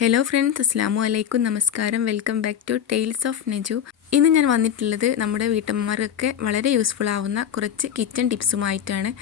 Hello friends, അസ്സാമു അലൈക്കും, നമസ്കാരം. Welcome back to tales of Neju. ഇന്ന് ഞാൻ വന്നിട്ടുള്ളത് നമ്മുടെ വീട്ടമ്മമാർക്കൊക്കെ വളരെ യൂസ്ഫുൾ ആവുന്ന കുറച്ച് കിച്ചൺ ടിപ്സുമായിട്ടാണ്.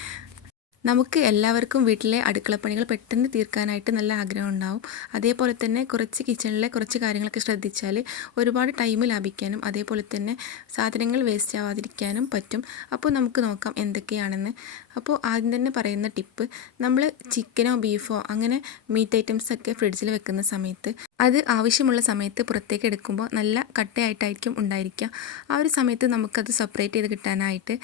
നമുക്ക് എല്ലാവർക്കും വീട്ടിലെ അടുക്കളപ്പണികൾ പെട്ടെന്ന് തീർക്കാനായിട്ട് നല്ല ആഗ്രഹം ഉണ്ടാവും. അതേപോലെ തന്നെ കുറച്ച് കിച്ചണിലെ കുറച്ച് കാര്യങ്ങളൊക്കെ ശ്രദ്ധിച്ചാൽ ഒരുപാട് ടൈം ലാഭിക്കാനും അതേപോലെ തന്നെ സാധനങ്ങൾ വേസ്റ്റ് ആവാതിരിക്കാനും പറ്റും. അപ്പോൾ നമുക്ക് നോക്കാം എന്തൊക്കെയാണെന്ന്. അപ്പോൾ ആദ്യം തന്നെ പറയുന്ന ടിപ്പ്, നമ്മൾ ചിക്കനോ ബീഫോ അങ്ങനെ മീറ്റ് ഐറ്റംസൊക്കെ ഫ്രിഡ്ജിൽ വെക്കുന്ന സമയത്ത് അത് ആവശ്യമുള്ള സമയത്ത് പുറത്തേക്ക് എടുക്കുമ്പോൾ നല്ല കട്ടയായിട്ടായിരിക്കും ഉണ്ടായിരിക്കുക. ആ ഒരു സമയത്ത് നമുക്കത് സെപ്പറേറ്റ് ചെയ്ത് കിട്ടാനായിട്ട്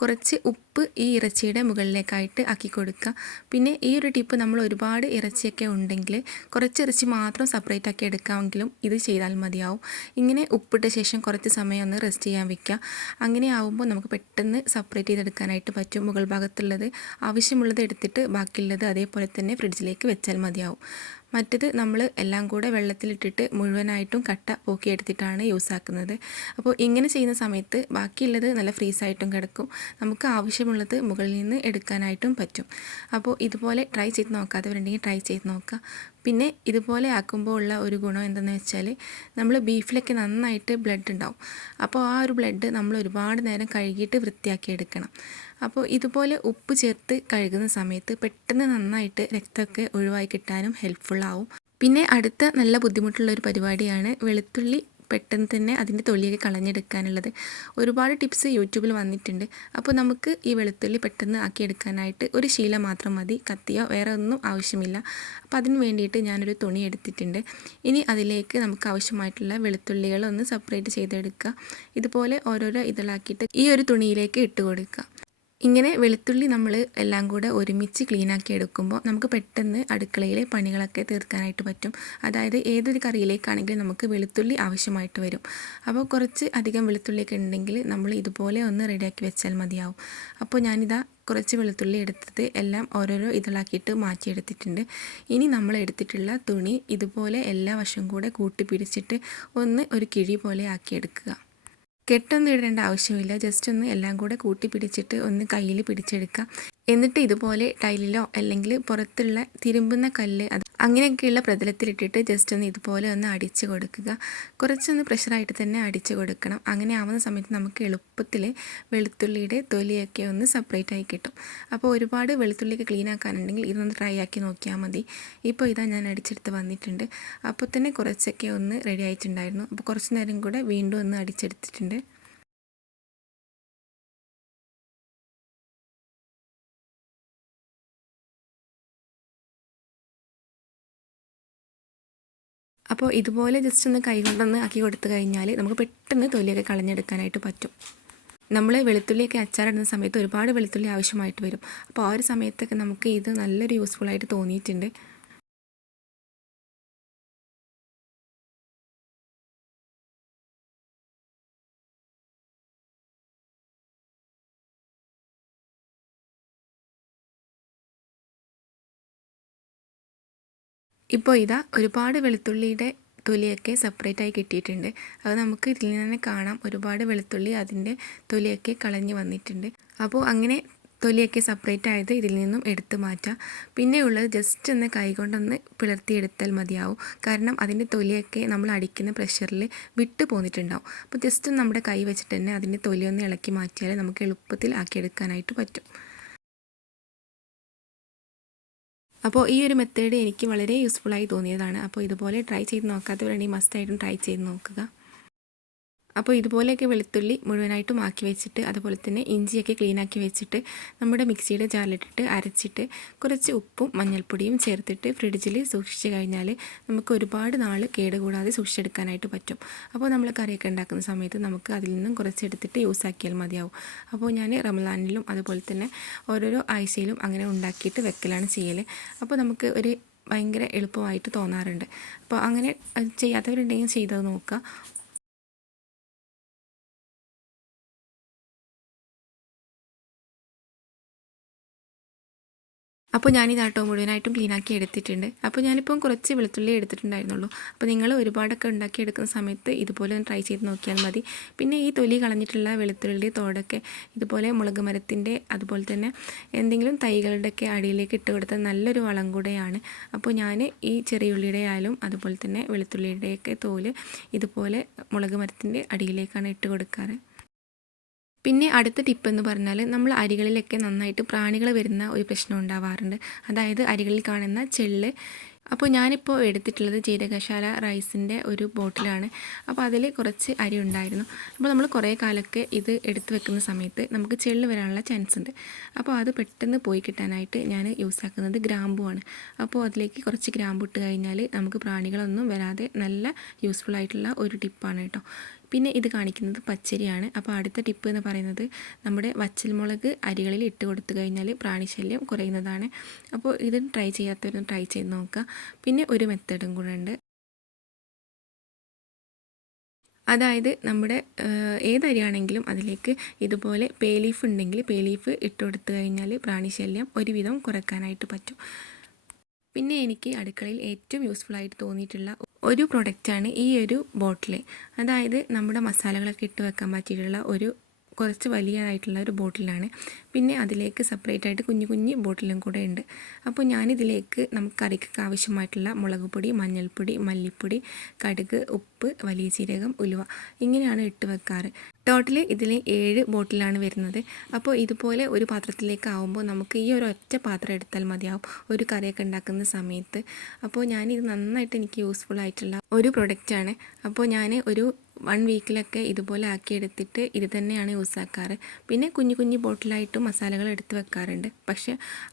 കുറച്ച് ഉപ്പ് ഈ ഇറച്ചിയുടെ മുകളിലേക്കായിട്ട് ആക്കി കൊടുക്കുക. പിന്നെ ഈ ഒരു ടിപ്പ് നമ്മൾ ഒരുപാട് ഇറച്ചിയൊക്കെ ഉണ്ടെങ്കിൽ കുറച്ച് ഇറച്ചി മാത്രം സെപ്പറേറ്റ് ആക്കി എടുക്കാമെങ്കിലും ഇത് ചെയ്താൽ മതിയാവും. ഇങ്ങനെ ഉപ്പിട്ട ശേഷം കുറച്ച് സമയം ഒന്ന് റെസ്റ്റ് ചെയ്യാൻ വെക്കുക. അങ്ങനെ ആവുമ്പോൾ നമുക്ക് പെട്ടെന്ന് സെപ്പറേറ്റ് ചെയ്തെടുക്കാനായിട്ട് പറ്റും. മുകൾ ഭാഗത്തുള്ളത് ആവശ്യമുള്ളത് എടുത്തിട്ട് ബാക്കിയുള്ളത് അതേപോലെ തന്നെ ഫ്രിഡ്ജിലേക്ക് വെച്ചാൽ മതിയാവും. മറ്റത് നമ്മൾ എല്ലാം കൂടെ വെള്ളത്തിലിട്ടിട്ട് മുഴുവനായിട്ടും കട്ട പോക്കിയെടുത്തിട്ടാണ് യൂസ് ആക്കുന്നത്. അപ്പോൾ ഇങ്ങനെ ചെയ്യുന്ന സമയത്ത് ബാക്കിയുള്ളത് നല്ല ഫ്രീസായിട്ടും കിടക്കും. നമുക്ക് ആവശ്യമുള്ളത് മുകളിൽ നിന്ന് എടുക്കാനായിട്ടും പറ്റും. അപ്പോൾ ഇതുപോലെ ട്രൈ ചെയ്ത് നോക്കാത്തവരുണ്ടെങ്കിൽ ട്രൈ ചെയ്ത് നോക്കുക. പിന്നെ ഇതുപോലെ ആക്കുമ്പോൾ ഉള്ള ഒരു ഗുണം എന്തെന്ന് വെച്ചാൽ, നമ്മൾ ബീഫിലൊക്കെ നന്നായിട്ട് ബ്ലഡ് ഉണ്ടാവും. അപ്പോൾ ആ ഒരു ബ്ലഡ് നമ്മൾ ഒരുപാട് നേരം കഴുകിയിട്ട് വൃത്തിയാക്കി എടുക്കണം. അപ്പോൾ ഇതുപോലെ ഉപ്പ് ചേർത്ത് കഴുകുന്ന സമയത്ത് പെട്ടെന്ന് നന്നായിട്ട് രക്തമൊക്കെ ഒഴിവായി കിട്ടാനും ഹെൽപ്ഫുള്ളാവും. പിന്നെ അടുത്ത നല്ല ബുദ്ധിമുട്ടുള്ള ഒരു പരിപാടിയാണ് വെളുത്തുള്ളി പെട്ടെന്ന് തന്നെ അതിൻ്റെ തൊലിയൊക്കെ കളഞ്ഞെടുക്കാനുള്ളത്. ഒരുപാട് ടിപ്സ് യൂട്യൂബിൽ വന്നിട്ടുണ്ട്. അപ്പോൾ നമുക്ക് ഈ വെളുത്തുള്ളി പെട്ടെന്ന് ആക്കിയെടുക്കാനായിട്ട് ഒരു ശീല മാത്രം മതി, കത്തിയോ വേറെ ഒന്നും ആവശ്യമില്ല. അപ്പോൾ അതിന് വേണ്ടിയിട്ട് ഞാനൊരു തുണി എടുത്തിട്ടുണ്ട്. ഇനി അതിലേക്ക് നമുക്ക് ആവശ്യമായിട്ടുള്ള വെളുത്തുള്ളികളൊന്ന് സെപ്പറേറ്റ് ചെയ്തെടുക്കുക. ഇതുപോലെ ഓരോരോ ഇതളാക്കിയിട്ട് ഈ ഒരു തുണിയിലേക്ക് ഇട്ട് കൊടുക്കുക. ഇങ്ങനെ വെളുത്തുള്ളി നമ്മൾ എല്ലാം കൂടെ ഒരുമിച്ച് ക്ലീനാക്കി എടുക്കുമ്പോൾ നമുക്ക് പെട്ടെന്ന് അടുക്കളയിലെ പണികളൊക്കെ തീർക്കാനായിട്ട് പറ്റും. അതായത് ഏതൊരു കറിയിലേക്കാണെങ്കിലും നമുക്ക് വെളുത്തുള്ളി ആവശ്യമായിട്ട് വരും. അപ്പോൾ കുറച്ച് അധികം വെളുത്തുള്ളിയൊക്കെ ഉണ്ടെങ്കിൽ നമ്മൾ ഇതുപോലെ ഒന്ന് റെഡിയാക്കി വെച്ചാൽ മതിയാവും. അപ്പോൾ ഞാനിതാ കുറച്ച് വെളുത്തുള്ളി എടുത്തത് എല്ലാം ഓരോരോ ഇതളാക്കിയിട്ട് മാറ്റിയെടുത്തിട്ടുണ്ട്. ഇനി നമ്മൾ എടുത്തിട്ടുള്ള തുണി ഇതുപോലെ എല്ലാ വശവും കൂടെ കൂട്ടി പിടിച്ചിട്ട് ഒന്ന് ഒരു കിഴി പോലെ ആക്കിയെടുക്കുക. കെട്ടൊന്നും ഇടേണ്ട ആവശ്യമില്ല, ജസ്റ്റ് ഒന്ന് എല്ലാം കൂടെ കൂട്ടി പിടിച്ചിട്ട് ഒന്ന് കയ്യിൽ പിടിച്ചെടുക്കുക. എന്നിട്ട് ഇതുപോലെ ടൈലിലോ അല്ലെങ്കിൽ പുറത്തുള്ള തിരുമ്പുന്ന കല്ല് അങ്ങനെയൊക്കെയുള്ള പ്രതലത്തിലിട്ടിട്ട് ജസ്റ്റ് ഒന്ന് ഇതുപോലെ ഒന്ന് അടിച്ച് കൊടുക്കുക. കുറച്ചൊന്ന് പ്രഷറായിട്ട് തന്നെ അടിച്ച് കൊടുക്കണം. അങ്ങനെ ആവുന്ന സമയത്ത് നമുക്ക് എളുപ്പത്തിൽ വെളുത്തുള്ളിയുടെ തൊലിയൊക്കെ ഒന്ന് സെപ്പറേറ്റ് ആയി കിട്ടും. അപ്പോൾ ഒരുപാട് വെളുത്തുള്ളിയൊക്കെ ക്ലീൻ ആക്കാനുണ്ടെങ്കിൽ ഇതൊന്ന് ട്രൈ ആക്കി നോക്കിയാൽ മതി. ഇപ്പോൾ ഇതാ ഞാൻ അടിച്ചെടുത്ത് വന്നിട്ടുണ്ട്. അപ്പോൾ തന്നെ കുറച്ചൊക്കെ ഒന്ന് റെഡി ആയിട്ടുണ്ടായിരുന്നു. അപ്പോൾ കുറച്ച് നേരം കൂടെ വീണ്ടും ഒന്ന് അടിച്ചെടുത്തിട്ടുണ്ട്. അപ്പോൾ ഇതുപോലെ ജസ്റ്റ് ഒന്ന് കൈ കൊണ്ടൊന്ന് ആക്കി കൊടുത്തു കഴിഞ്ഞാൽ നമുക്ക് പെട്ടെന്ന് തൊലിയൊക്കെ കളഞ്ഞെടുക്കാനായിട്ട് പറ്റും. നമ്മൾ വെളുത്തുള്ളിയൊക്കെ അച്ചാറിടുന്ന സമയത്ത് ഒരുപാട് വെളുത്തുള്ളി ആവശ്യമായിട്ട് വരും. അപ്പോൾ ആ ഒരു സമയത്തൊക്കെ നമുക്ക് ഇത് നല്ലൊരു യൂസ്ഫുള്ളായിട്ട് തോന്നിയിട്ടുണ്ട്. ഇപ്പോൾ ഇതാ ഒരുപാട് വെളുത്തുള്ളിയുടെ തൊലിയൊക്കെ സെപ്പറേറ്റായി കിട്ടിയിട്ടുണ്ട്. അത് നമുക്ക് ഇതിൽ നിന്ന് തന്നെ കാണാം, ഒരുപാട് വെളുത്തുള്ളി അതിൻ്റെ തൊലിയൊക്കെ കളഞ്ഞ് വന്നിട്ടുണ്ട്. അപ്പോൾ അങ്ങനെ തൊലിയൊക്കെ സെപ്പറേറ്റ് ആയത് ഇതിൽ നിന്നും എടുത്ത് മാറ്റാം. പിന്നെ ഉള്ളത് ജസ്റ്റ് ഒന്ന് കൈകൊണ്ടൊന്ന് പിളർത്തിയെടുത്താൽ മതിയാവും. കാരണം അതിൻ്റെ തൊലിയൊക്കെ നമ്മൾ അടിക്കുന്ന പ്രഷറിൽ വിട്ട് പോന്നിട്ടുണ്ടാവും. അപ്പോൾ ജസ്റ്റ് നമ്മുടെ കൈ വെച്ചിട്ട് തന്നെ അതിൻ്റെ തൊലി ഒന്ന് ഇളക്കി മാറ്റിയാൽ നമുക്ക് എളുപ്പത്തിൽ ആക്കിയെടുക്കാനായിട്ട് പറ്റും. അപ്പോൾ ഈ ഒരു മെത്തേഡ് എനിക്ക് വളരെ യൂസ്ഫുള്ളായി തോന്നിയതാണ്. അപ്പോൾ ഇതുപോലെ ട്രൈ ചെയ്ത് നോക്കാത്തവരുണ്ടെങ്കിൽ മസ്റ്റായിട്ടും ട്രൈ ചെയ്ത് നോക്കുക. അപ്പോൾ ഇതുപോലെയൊക്കെ വെളുത്തുള്ളി മുഴുവനായിട്ടും ആക്കി വെച്ചിട്ട് അതുപോലെ തന്നെ ഇഞ്ചിയൊക്കെ ക്ലീനാക്കി വെച്ചിട്ട് നമ്മുടെ മിക്സിയുടെ ജാറിലിട്ടിട്ട് അരച്ചിട്ട് കുറച്ച് ഉപ്പും മഞ്ഞൾപ്പൊടിയും ചേർത്തിട്ട് ഫ്രിഡ്ജിൽ സൂക്ഷിച്ച് കഴിഞ്ഞാൽ നമുക്ക് ഒരുപാട് നാൾ കേടുകൂടാതെ സൂക്ഷിച്ചെടുക്കാനായിട്ട് പറ്റും. അപ്പോൾ നമ്മൾ കറിയൊക്കെ ഉണ്ടാക്കുന്ന സമയത്ത് നമുക്ക് അതിൽ നിന്നും കുറച്ചെടുത്തിട്ട് യൂസ് ആക്കിയാൽ മതിയാവും. അപ്പോൾ ഞാൻ റമദാനിലും അതുപോലെ തന്നെ ഓരോരോ ആഴ്ചയിലും അങ്ങനെ ഉണ്ടാക്കിയിട്ട് വെക്കലാണ് ചെയ്യൽ. അപ്പോൾ നമുക്ക് ഒരു ഭയങ്കര എളുപ്പമായിട്ട് തോന്നാറുണ്ട്. അപ്പോൾ അങ്ങനെ ചെയ്യാത്തവരുണ്ടെങ്കിൽ ചെയ്തത് നോക്കുക. അപ്പോൾ ഞാനിതാട്ടോ മുഴുവനായിട്ടും ക്ലീനാക്കി എടുത്തിട്ടുണ്ട്. അപ്പോൾ ഞാനിപ്പം കുറച്ച് വെളുത്തുള്ളി എടുത്തിട്ടുണ്ടായിരുന്നുള്ളൂ. അപ്പോൾ നിങ്ങൾ ഒരുപാടൊക്കെ ഉണ്ടാക്കിയെടുക്കുന്ന സമയത്ത് ഇതുപോലെ ഒന്ന് ട്രൈ ചെയ്ത് നോക്കിയാൽ മതി. പിന്നെ ഈ തൊലി കളഞ്ഞിട്ടുള്ള വെളുത്തുള്ളി തോടൊക്കെ ഇതുപോലെ മുളക് മരത്തിൻ്റെ അതുപോലെ തന്നെ എന്തെങ്കിലും തൈകളുടെയൊക്കെ അടിയിലേക്ക് ഇട്ട് കൊടുത്താൽ നല്ലൊരു വളം കൂടെയാണ്. അപ്പോൾ ഞാൻ ഈ ചെറിയുള്ളിയുടെ ആയാലും അതുപോലെ തന്നെ വെളുത്തുള്ളിയുടെയൊക്കെ തോല് ഇതുപോലെ മുളക് മരത്തിൻ്റെ അടിയിലേക്കാണ് ഇട്ട് കൊടുക്കാറ്. പിന്നെ അടുത്ത ടിപ്പ് എന്ന് പറഞ്ഞാൽ നമ്മൾ അരികളിലൊക്കെ നന്നായിട്ട് പ്രാണികൾ വരുന്ന ഒരു പ്രശ്നം ഉണ്ടാവാറുണ്ട്. അതായത് അരികളിൽ കാണുന്ന ചെള്ള്. അപ്പോൾ ഞാനിപ്പോൾ എടുത്തിട്ടുള്ളത് ജീരകശാല റൈസിൻ്റെ ഒരു ബോട്ടിലാണ്. അപ്പോൾ അതിൽ കുറച്ച് അരി ഉണ്ടായിരുന്നു. അപ്പോൾ നമ്മൾ കുറേ കാലമൊക്കെ ഇത് എടുത്ത് വെക്കുന്ന സമയത്ത് നമുക്ക് ചെള്ള് വരാനുള്ള ചാൻസ് ഉണ്ട്. അപ്പോൾ അത് പെട്ടെന്ന് പോയി കിട്ടാനായിട്ട് ഞാൻ യൂസ് ആക്കുന്നത് ഗ്രാമ്പുവാണ്. അപ്പോൾ അതിലേക്ക് കുറച്ച് ഗ്രാമ്പു ഇട്ട് കഴിഞ്ഞാൽ നമുക്ക് പ്രാണികളൊന്നും വരാതെ നല്ല യൂസ്ഫുൾ ആയിട്ടുള്ള ഒരു ടിപ്പാണ് കേട്ടോ. പിന്നെ ഇത് കാണിക്കുന്നത് പച്ചരിയാണ്. അപ്പോൾ അടുത്ത ടിപ്പ് എന്ന് പറയുന്നത് നമ്മുടെ വച്ചൽമുളക് അരികളിൽ ഇട്ട് കൊടുത്തു കഴിഞ്ഞാൽ പ്രാണിശല്യം കുറയുന്നതാണ്. അപ്പോൾ ഇത് ട്രൈ ചെയ്യാത്തവരൊന്ന് ട്രൈ ചെയ്ത് നോക്കുക. പിന്നെ ഒരു മെത്തേഡും കൂടെ ഉണ്ട്. അതായത് നമ്മുടെ ഏതരിയാണെങ്കിലും അതിലേക്ക് ഇതുപോലെ പേ ലീഫ് ഉണ്ടെങ്കിൽ പേ ലീഫ് ഇട്ട് കൊടുത്തു കഴിഞ്ഞാൽ പ്രാണിശല്യം ഒരുവിധം കുറയ്ക്കാനായിട്ട് പറ്റും. പിന്നെ എനിക്ക് അടുക്കളയിൽ ഏറ്റവും യൂസ്ഫുൾ ആയിട്ട് തോന്നിയിട്ടുള്ള ഒരു പ്രൊഡക്റ്റാണ് ഈ ഒരു ബോട്ടിൽ. അതായത് നമ്മുടെ മസാലകളൊക്കെ ഇട്ട് വെക്കാൻ പറ്റിയിട്ടുള്ള കുറച്ച് വലിയതായിട്ടുള്ള ഒരു ബോട്ടിലാണ്. പിന്നെ അതിലേക്ക് സെപ്പറേറ്റ് ആയിട്ട് കുഞ്ഞു കുഞ്ഞു ബോട്ടിലും കൂടെ ഉണ്ട്. അപ്പോൾ ഞാനിതിലേക്ക് നമുക്ക് കറിക്കൊക്കെ ആവശ്യമായിട്ടുള്ള മുളക് പൊടി, മഞ്ഞൾപ്പൊടി, മല്ലിപ്പൊടി, കടുക്, ഉപ്പ്, വലിയ ജീരകം, ഉലുവ ഇങ്ങനെയാണ് ഇട്ട് വെക്കാറ്. ടോട്ടൽ ഇതിൽ 7 ബോട്ടിലാണ് വരുന്നത്. അപ്പോൾ ഇതുപോലെ ഒരു പാത്രത്തിലേക്ക് ആവുമ്പോൾ നമുക്ക് ഈ ഒരു ഒറ്റ പാത്രം എടുത്താൽ മതിയാവും ഒരു കറിയൊക്കെ ഉണ്ടാക്കുന്ന സമയത്ത്. അപ്പോൾ ഞാനിത് നന്നായിട്ട് എനിക്ക് യൂസ്ഫുൾ ആയിട്ടുള്ള ഒരു പ്രൊഡക്റ്റാണ്. അപ്പോൾ ഞാൻ ഒരു 1 വീക്കിലൊക്കെ ഇതുപോലെ ആക്കിയെടുത്തിട്ട് ഇത് തന്നെയാണ് യൂസ് ആക്കാറ്. പിന്നെ കുഞ്ഞു കുഞ്ഞു ബോട്ടിലായിട്ടും മസാലകൾ എടുത്ത് വെക്കാറുണ്ട്. പക്ഷേ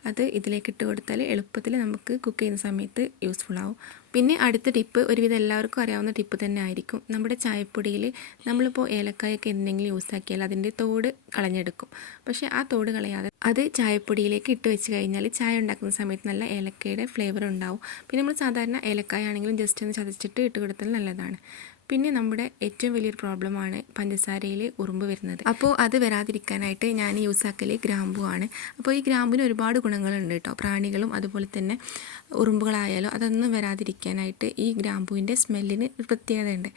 അത് ഇതിലേക്ക് ഇട്ട് കൊടുത്താൽ എളുപ്പത്തിൽ നമുക്ക് കുക്ക് ചെയ്യുന്ന സമയത്ത് യൂസ്ഫുൾ ആവും. പിന്നെ അടുത്ത ടിപ്പ് ഒരുവിധം എല്ലാവർക്കും അറിയാവുന്ന ടിപ്പ് തന്നെ ആയിരിക്കും. നമ്മുടെ ചായപ്പൊടിയിൽ നമ്മളിപ്പോൾ ഏലക്കായൊക്കെ എന്തെങ്കിലും യൂസ് ആക്കിയാൽ അതിൻ്റെ തോട് കളഞ്ഞെടുക്കും. പക്ഷേ ആ തോട് കളയാതെ അത് ചായപ്പൊടിയിലേക്ക് ഇട്ട് വെച്ച് കഴിഞ്ഞാൽ ചായ ഉണ്ടാക്കുന്ന സമയത്ത് നല്ല ഏലക്കയുടെ ഫ്ലേവർ ഉണ്ടാവും. പിന്നെ നമ്മൾ സാധാരണ ഏലക്കായ ആണെങ്കിലും ജസ്റ്റ് ഒന്ന് ചതച്ചിട്ട് ഇട്ട് കൊടുത്താൽ നല്ലതാണ്. പിന്നെ നമ്മുടെ ഏറ്റവും വലിയൊരു പ്രോബ്ലമാണ് പഞ്ചസാരയിൽ ഉറുമ്പ് വരുന്നത്. അപ്പോൾ അത് വരാതിരിക്കാനായിട്ട് ഞാൻ യൂസ് ആക്കൽ ഗ്രാമ്പുവാണ്. അപ്പോൾ ഈ ഗ്രാമ്പുവിന് ഒരുപാട് ഗുണങ്ങളുണ്ട് കേട്ടോ. പ്രാണികളും അതുപോലെ തന്നെ ഉറുമ്പുകളായാലും അതൊന്നും വരാതിരിക്കാനായിട്ട് ഈ ഗ്രാമ്പുവിൻ്റെ സ്മെല്ലിന് ഒരു പ്രത്യേകതയുണ്ട്.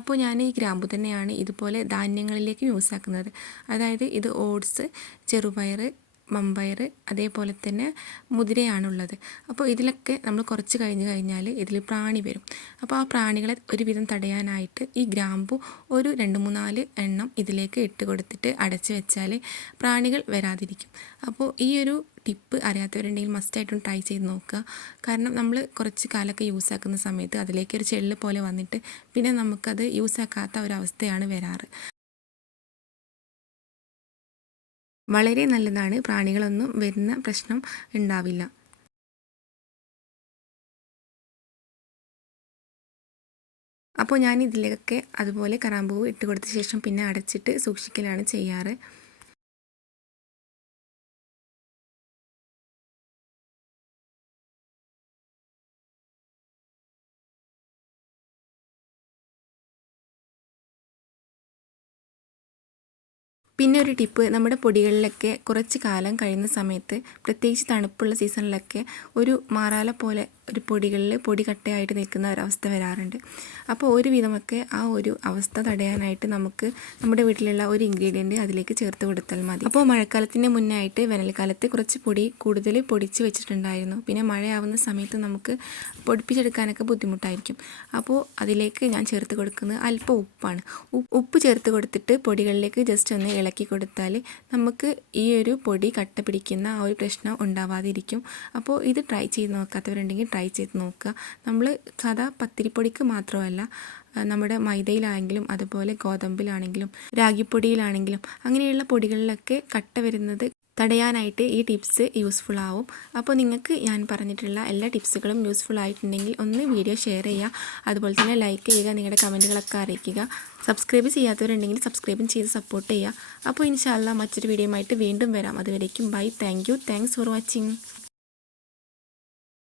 അപ്പോൾ ഞാൻ ഈ ഗ്രാമ്പു തന്നെയാണ് ഇതുപോലെ ധാന്യങ്ങളിലേക്ക് യൂസ് ആക്കുന്നത്. അതായത് ഇത് ഓട്സ്, ചെറുപയർ, മമ്പയർ അതേപോലെ തന്നെ മുതിരയാണുള്ളത്. അപ്പോൾ ഇതിലൊക്കെ നമ്മൾ കുറച്ച് കഴിഞ്ഞാൽ ഇതിൽ പ്രാണി വരും. അപ്പോൾ ആ പ്രാണികളെ ഒരുവിധം തടയാനായിട്ട് ഈ ഗ്രാമ്പു ഒരു 2-3-4 എണ്ണം ഇതിലേക്ക് ഇട്ട് കൊടുത്തിട്ട് അടച്ച് വെച്ചാൽ പ്രാണികൾ വരാതിരിക്കും. അപ്പോൾ ഈ ഒരു ടിപ്പ് അറിയാത്തവരുണ്ടെങ്കിൽ മസ്റ്റായിട്ടും ട്രൈ ചെയ്ത് നോക്കുക. കാരണം നമ്മൾ കുറച്ച് കാലമൊക്കെ യൂസ് ആക്കുന്ന സമയത്ത് അതിലേക്ക് ഒരു ചെള്ള് പോലെ വന്നിട്ട് പിന്നെ നമുക്കത് യൂസ് ആക്കാത്ത ഒരവസ്ഥയാണ് വരാറ്. വളരെ നല്ലതാണ്. പ്രാണികളൊന്നും വരുന്ന പ്രശ്നം ഉണ്ടാവില്ല. അപ്പോൾ ഞാൻ ഇതിലേക്ക് അതുപോലെ കറാമ്പൂവ് ഇട്ട് കൊടുത്ത ശേഷം പിന്നെ അടച്ചിട്ട് സൂക്ഷിക്കലാണ് ചെയ്യാറ്. പിന്നെ ഒരു ടിപ്പ്, നമ്മുടെ പൊടികളിലൊക്കെ കുറച്ച് കാലം കഴിയുന്ന സമയത്ത് പ്രത്യേകിച്ച് തണുപ്പുള്ള സീസണിലൊക്കെ ഒരു മാറാല പോലെ ഒരു പൊടികളിൽ പൊടി കട്ടയായിട്ട് നിൽക്കുന്ന ഒരവസ്ഥ വരാറുണ്ട്. അപ്പോൾ ഒരുവിധമൊക്കെ ആ ഒരു അവസ്ഥ തടയാനായിട്ട് നമുക്ക് നമ്മുടെ വീട്ടിലുള്ള ഒരു ഇൻഗ്രീഡിയൻറ്റ് അതിലേക്ക് ചേർത്ത് കൊടുത്താൽ മതി. അപ്പോൾ മഴക്കാലത്തിന് മുന്നേ ആയിട്ട് വേനൽക്കാലത്ത് കുറച്ച് പൊടി കൂടുതൽ പൊടിച്ച് വെച്ചിട്ടുണ്ടായിരുന്നു. പിന്നെ മഴയാവുന്ന സമയത്ത് നമുക്ക് പൊടിപ്പിച്ചെടുക്കാനൊക്കെ ബുദ്ധിമുട്ടായിരിക്കും. അപ്പോൾ അതിലേക്ക് ഞാൻ ചേർത്ത് കൊടുക്കുന്നത് അല്പം ഉപ്പാണ്. ഉപ്പ് ചേർത്ത് കൊടുത്തിട്ട് പൊടികളിലേക്ക് ജസ്റ്റ് ഒന്ന് ഇളക്കി കൊടുത്താൽ നമുക്ക് ഈ ഒരു പൊടി കട്ട പിടിക്കുന്ന ആ ഒരു പ്രശ്നം ഉണ്ടാവാതിരിക്കും. അപ്പോൾ ഇത് ട്രൈ ചെയ്ത് നോക്കാത്തവരുണ്ടെങ്കിൽ ട്രൈ ചെയ്ത് നോക്കുക. നമ്മൾ സാധാ പത്തിരിപ്പൊടിക്ക് മാത്രമല്ല, നമ്മുടെ മൈദയിലാണെങ്കിലും അതുപോലെ ഗോതമ്പിലാണെങ്കിലും രാഗിപ്പൊടിയിലാണെങ്കിലും അങ്ങനെയുള്ള പൊടികളിലൊക്കെ കട്ട വരുന്നത് തടയാനായിട്ട് ഈ ടിപ്സ് യൂസ്ഫുൾ ആവും. അപ്പോൾ നിങ്ങൾക്ക് ഞാൻ പറഞ്ഞിട്ടുള്ള എല്ലാ ടിപ്സുകളും യൂസ്ഫുൾ ആയിട്ടുണ്ടെങ്കിൽ ഒന്ന് വീഡിയോ ഷെയർ ചെയ്യുക. അതുപോലെ തന്നെ ലൈക്ക് ചെയ്യുക, നിങ്ങളുടെ കമൻറ്റുകളൊക്കെ അറിയിക്കുക. സബ്സ്ക്രൈബ് ചെയ്യാത്തവരുണ്ടെങ്കിൽ സബ്സ്ക്രൈബും ചെയ്ത് സപ്പോർട്ട് ചെയ്യുക. അപ്പോൾ ഇൻഷാ അല്ലാഹ് മറ്റൊരു വീഡിയോയുമായിട്ട് വീണ്ടും വരാം. അതുവരേക്കും ബൈ. Thanks for watching.